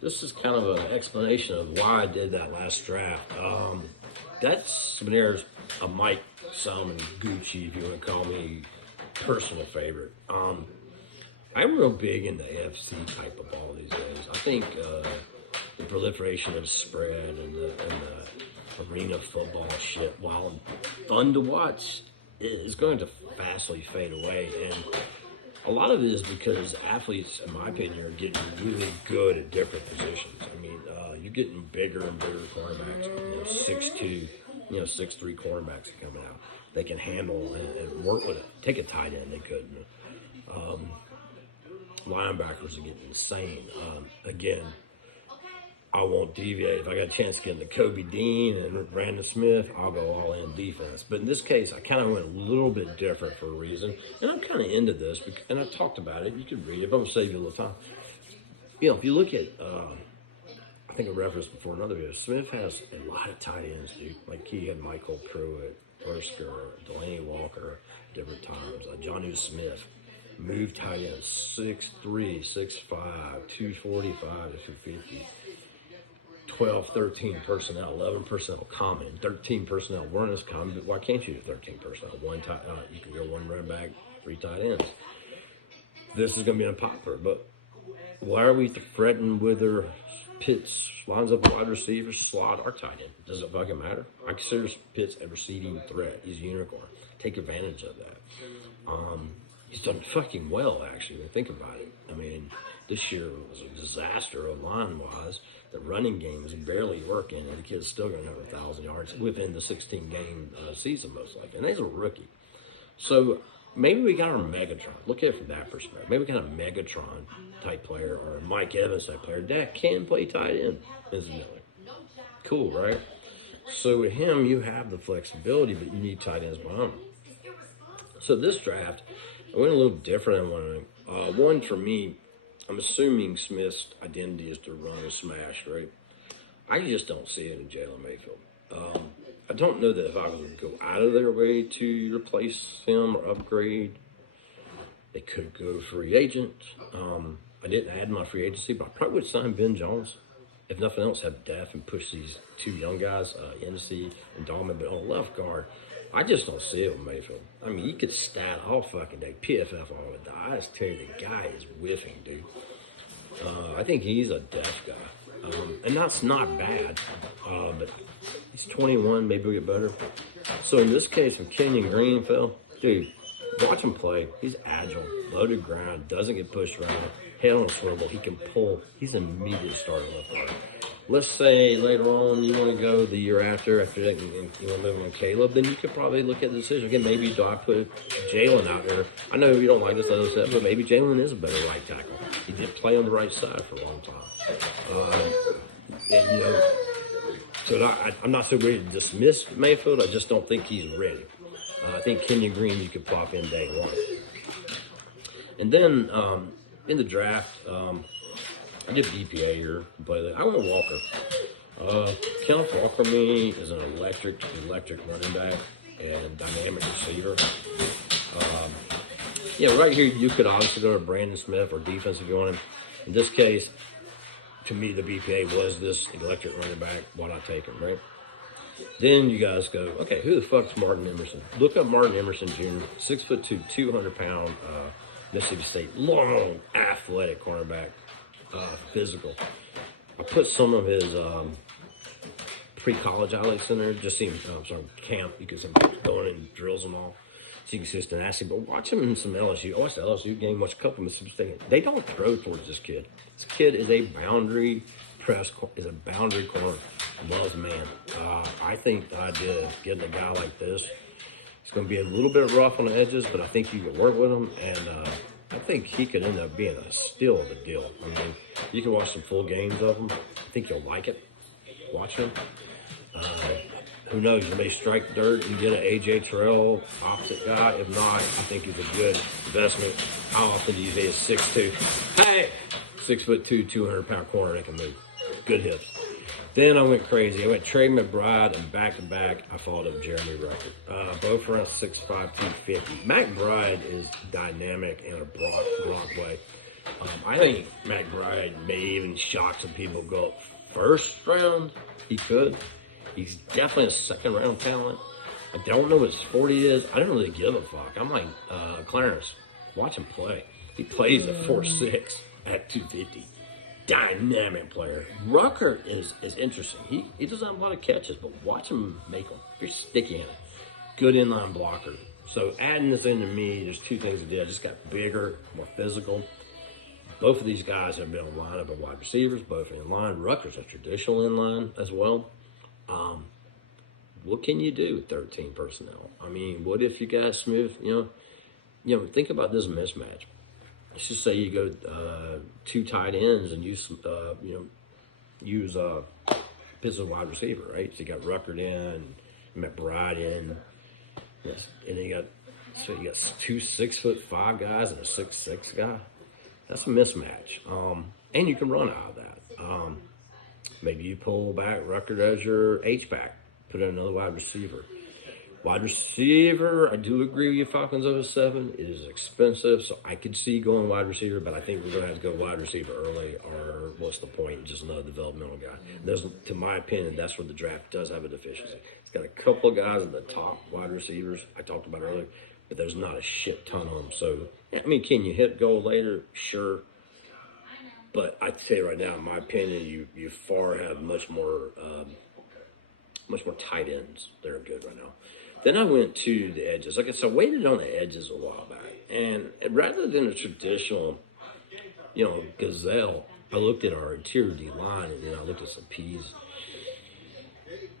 This is kind of an explanation of why I did that last draft. That souvenir's a Mike Salmon Gucci, if you want to call me personal favorite. I'm real big into AFC type of ball these days. I think the proliferation of spread and the arena football shit, while fun to watch, is going to fastly fade away. And a lot of it is because athletes, in my opinion, are getting really good at different positions. I mean, you're getting bigger and bigger cornerbacks, 6'2", 6'3" cornerbacks are coming out. They can handle and work with it. Take a tight end, they couldn't. Linebackers are getting insane. Again, I won't deviate. If I got a chance to get into Kobe Dean and Brandon Smith, I'll go all in defense. But in this case, I kind of went a little bit different for a reason. And I'm kind of into this, and I talked about it. You can read it, but I'm going to save you a little time. If you look at, I think I referenced before another video, Smith has a lot of tight ends, dude. Like he had Michael Pruitt, Erskine, Delaney Walker, different times. Jonnu Smith moved tight ends 6'3", 6'5", 245 to 250. 12, 13 personnel, 11 personnel common, 13 personnel weren't as common, but why can't you do 13 personnel? You can go one running back, 3 tight ends. This is going to be unpopular, but why are we threatening whether Pitts lines up a wide receiver, slot, or tight end? Does it fucking matter? I consider Pitts a receiving threat. He's a unicorn. Take advantage of that. He's done fucking well, actually, when you think about it. I mean, this year was a disaster line-wise. The running game is barely working, and the kid's still going to have 1,000 yards within the 16-game season, most likely. And he's a rookie. So maybe we got our Megatron. Look at it from that perspective. Maybe we got a Megatron-type player or a Mike Evans-type player that can play tight end, incidentally. Cool, right? So with him, you have the flexibility, but you need tight ends behind him. So this draft, I went a little different than one. One, for me, I'm assuming Smith's identity is to run and smash, right? I just don't see it in Jalen Mayfield. I don't know that if I was to go out of their way to replace him or upgrade, they could go free agent. I didn't add my free agency, but I probably would sign Ben Jones. If nothing else, have depth and push these 2 young guys, Hennessy and Dahlman, but on left guard, I just don't see it with Mayfield. I mean, you could stat all fucking day, PFF all the day. I just tell you, the guy is whiffing, dude. I think he's a deaf guy. And that's not bad. But he's 21, maybe he'll get better. So in this case, when Kenyon Green fell, dude, watch him play. He's agile, loaded ground, doesn't get pushed around, head on a swivel. He can pull. He's an immediate starter left guard. Let's say later on you want to go the year after that, and you want to move on Caleb, then you could probably look at the decision. Again, maybe do I put Jalen out there? I know you don't like this other stuff, but maybe Jalen is a better right tackle. He did play on the right side for a long time. So I'm not so ready to dismiss Mayfield. I just don't think he's ready. I think Kenyon Green you could plop in day one. And then in the draft, I did BPA here, but I went Walker. Kenneth Walker, me, is an electric running back and dynamic receiver. Right here, you could obviously go to Brandon Smith or defense if you want him. In this case, to me, the BPA was this electric running back. Why not take him, right? Then you guys go, okay, who the fuck's Martin Emerson? Look up Martin Emerson Jr., 6'2", 200-pound Mississippi State, long, athletic cornerback. Physical. I put some of his pre-college highlights in there. Just see him, camp. You can see him going and drills them all. So you can see his tenacity. But watch him in some LSU. I watched the LSU game, watch a couple of Mississippi State. They don't throw towards this kid. This kid is a boundary corner. Loves man. I think the idea of getting a guy like this, it's going to be a little bit rough on the edges, but I think you can work with him, and I think he could end up being a steal of a deal. I mean, you can watch some full games of him. I think you'll like it. Watch him. Who knows? You may strike dirt and get an A.J. Terrell opposite guy. If not, I think he's a good investment. How often do you see a 6'2"? Hey! 6'2", 200-pound corner that can move. Good hips. Then I went crazy. I went Trey McBride, and back-to-back, I followed up Jeremy Ruckert. Both around 6'5", 250. McBride is dynamic in a Brock way. I think McBride may even shock some people. Go up first round. He could. He's definitely a second round talent. I don't know what his 40 is. I don't really give a fuck. I'm like Clarence. Watch him play. He plays at 4'6" at 250. Dynamic player. Rucker is interesting. He doesn't have a lot of catches, but watch him make them. Very sticky in it. Good inline blocker. So adding this into me, there's two things I did. I just got bigger, more physical. Both of these guys have been on lineup and wide receivers, both in line. Rucker's a traditional inline as well. What can you do with 13 personnel? I mean, what if you got Smith? Think about this mismatch. Let's just say you go two tight ends and use Pittsburgh wide receiver, right? So you got Rucker in, McBride in, yes, and you got two 6'5" guys and a 6'6" guy. That's a mismatch, and you can run out of that. Maybe you pull back Rucker as your H-back, put in another wide receiver. Wide receiver, I do agree with you, Falcons over 7. It is expensive, so I could see going wide receiver, but I think we're going to have to go wide receiver early, or what's the point? Just another developmental guy. To my opinion, that's where the draft does have a deficiency. It's got a couple of guys at the top wide receivers I talked about earlier, but there's not a shit ton of them. So, I mean, can you hit goal later? Sure. But I'd say right now, in my opinion, you far have much more tight ends that are good right now. Then I went to the edges. Like I said, I waited on the edges a while back. And rather than a traditional, gazelle, I looked at our interior D-line, and then I looked at some P's.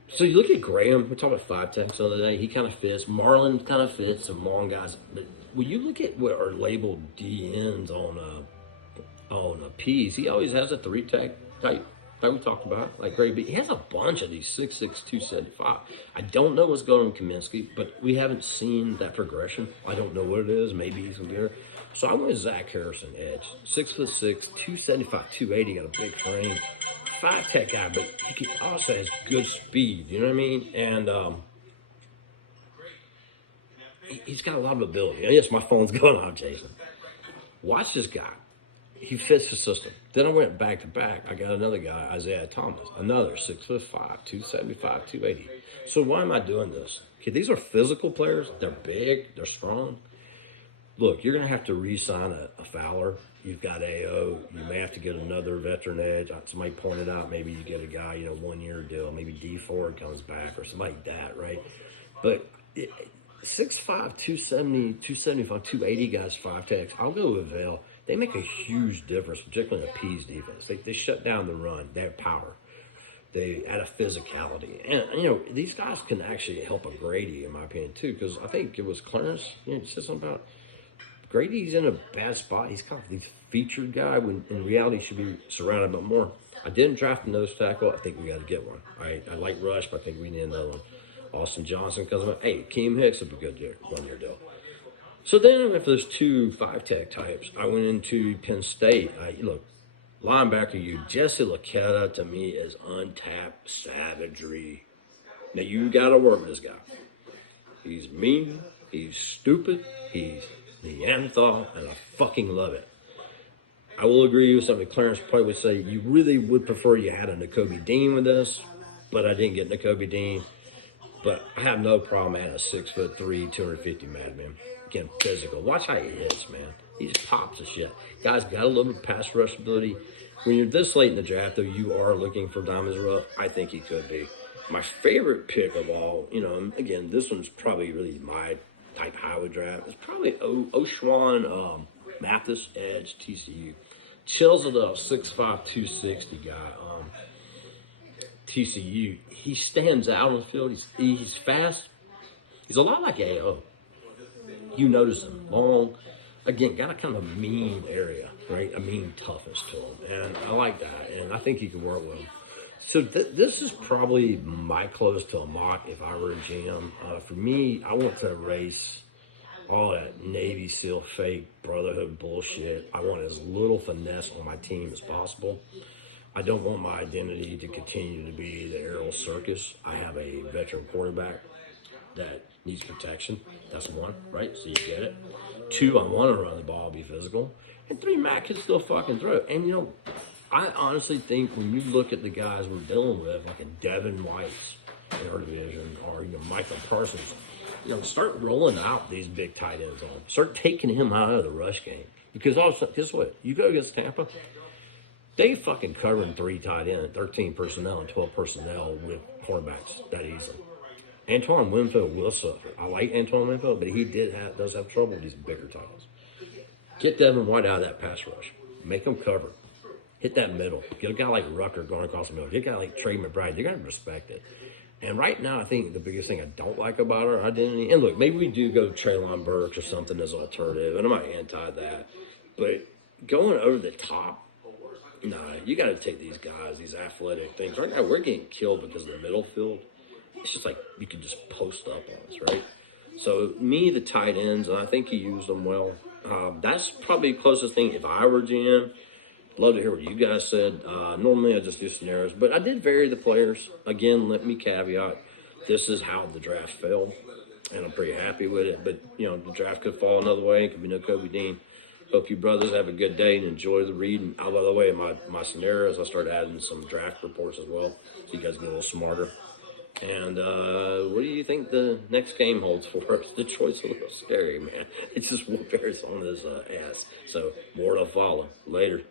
So you look at Graham. We talked about 5 techs the other day. He kind of fits. Marlin kind of fits. Some long guys. But when you look at what are labeled DNs on P's, he always has a 3 tech type. Like we talked about, like Gray B. He has a bunch of these 6'6", 275. I don't know what's going on with Kaminsky, but we haven't seen that progression. I don't know what it is. Maybe he's going to be there. So I went with Zach Harrison, edge. 6'6", 275, 280, got a big frame. 5 tech guy, but he also has good speed, you know what I mean? And he's got a lot of ability. And yes, my phone's going off, Jason. Watch this guy. He fits the system. Then I went back to back. I got another guy, Isaiah Thomas, another 6'5", 275, 280. So why am I doing this? Okay, these are physical players. They're big. They're strong. Look, you're going to have to re-sign a Fowler. You've got AO. You may have to get another veteran edge. Somebody pointed out maybe you get a guy, 1-year deal. Maybe D Ford comes back or something like that, right? But 6'5", 270, 275, 280 guys, 5 techs. I'll go with Vail. They make a huge difference, particularly in the P's defense. They shut down the run. They have power. They add a physicality. And, these guys can actually help a Grady, in my opinion, too, because I think it was Clarence, he said something about Grady's in a bad spot. He's kind of the featured guy when in reality he should be surrounded by more. I didn't draft a nose tackle. I think we got to get one. I like Rush, but I think we need another one. Austin Johnson, because Keem Hicks would be a good 1-year deal. So then, if there's 2 5-tech types, I went into Penn State. Linebacker, Jesse Luketa, to me, is untapped savagery. Now, you got to work this guy. He's mean, he's stupid, he's Neanderthal, and I fucking love it. I will agree with something Clarence probably would say. You really would prefer you had a Nakobe Dean with this, but I didn't get Nakobe Dean. But I have no problem adding a 6'3", 250 madman. Again, physical. Watch how he hits, man. He just pops the shit. Guy's got a little bit of pass rush ability. When you're this late in the draft, though, you are looking for diamonds rough. I think he could be. My favorite pick of all, again, this one's probably really my type highway draft. It's probably Oshwan Mathis, edge, TCU. Chills it up, 6'5", 260 guy. TCU. He stands out on the field. He's fast. He's a lot like AO. You notice him. Long. Again, got a kind of mean area, right? A mean toughness to him. And I like that. And I think you can work with him. So this is probably my close to a mock if I were a GM. For me, I want to erase all that Navy SEAL fake brotherhood bullshit. I want as little finesse on my team as possible. I don't want my identity to continue to be the aerial circus. I have a veteran quarterback that needs protection. That's one, right? So you get it. 2, I want to run the ball, be physical. And 3, Matt can still fucking throw. And, you know, I honestly think when you look at the guys we're dealing with, like a Devin White's in our division, or, you know, Michael Parsons, you know, start rolling out these big tight ends on him. Start taking him out of the rush game. Because also, guess what? You go against Tampa, they fucking covering 3 tight end, 13 personnel and 12 personnel with cornerbacks that easily. Antoine Winfield will suffer. I like Antoine Winfield, but he does have trouble with these bigger tight ends. Get Devin White out of that pass rush. Make him cover. Hit that middle. Get a guy like Rucker going across the middle. Get a guy like Trey McBride. You're going to respect it. And right now, I think the biggest thing I don't like about our identity, and look, maybe we do go Treylon Burks or something as an alternative, and I'm not anti that, but going over the top, nah, you got to take these guys, these athletic things. Right now, we're getting killed because of the middle field. It's just like you can just post up on us, right? So, the tight ends, and I think he used them well. That's probably the closest thing. If I were GM, love to hear what you guys said. Normally, I just do scenarios, but I did vary the players. Again, let me caveat, this is how the draft fell, and I'm pretty happy with it. But, you know, the draft could fall another way. It could be no Kobe Dean. Hope you brothers have a good day and enjoy the reading. By the way, my scenarios, I started adding some draft reports as well, so you guys get a little smarter. And what do you think the next game holds for us? Detroit's a little scary, man. It's just whoop bears on his ass. So more to follow. Later.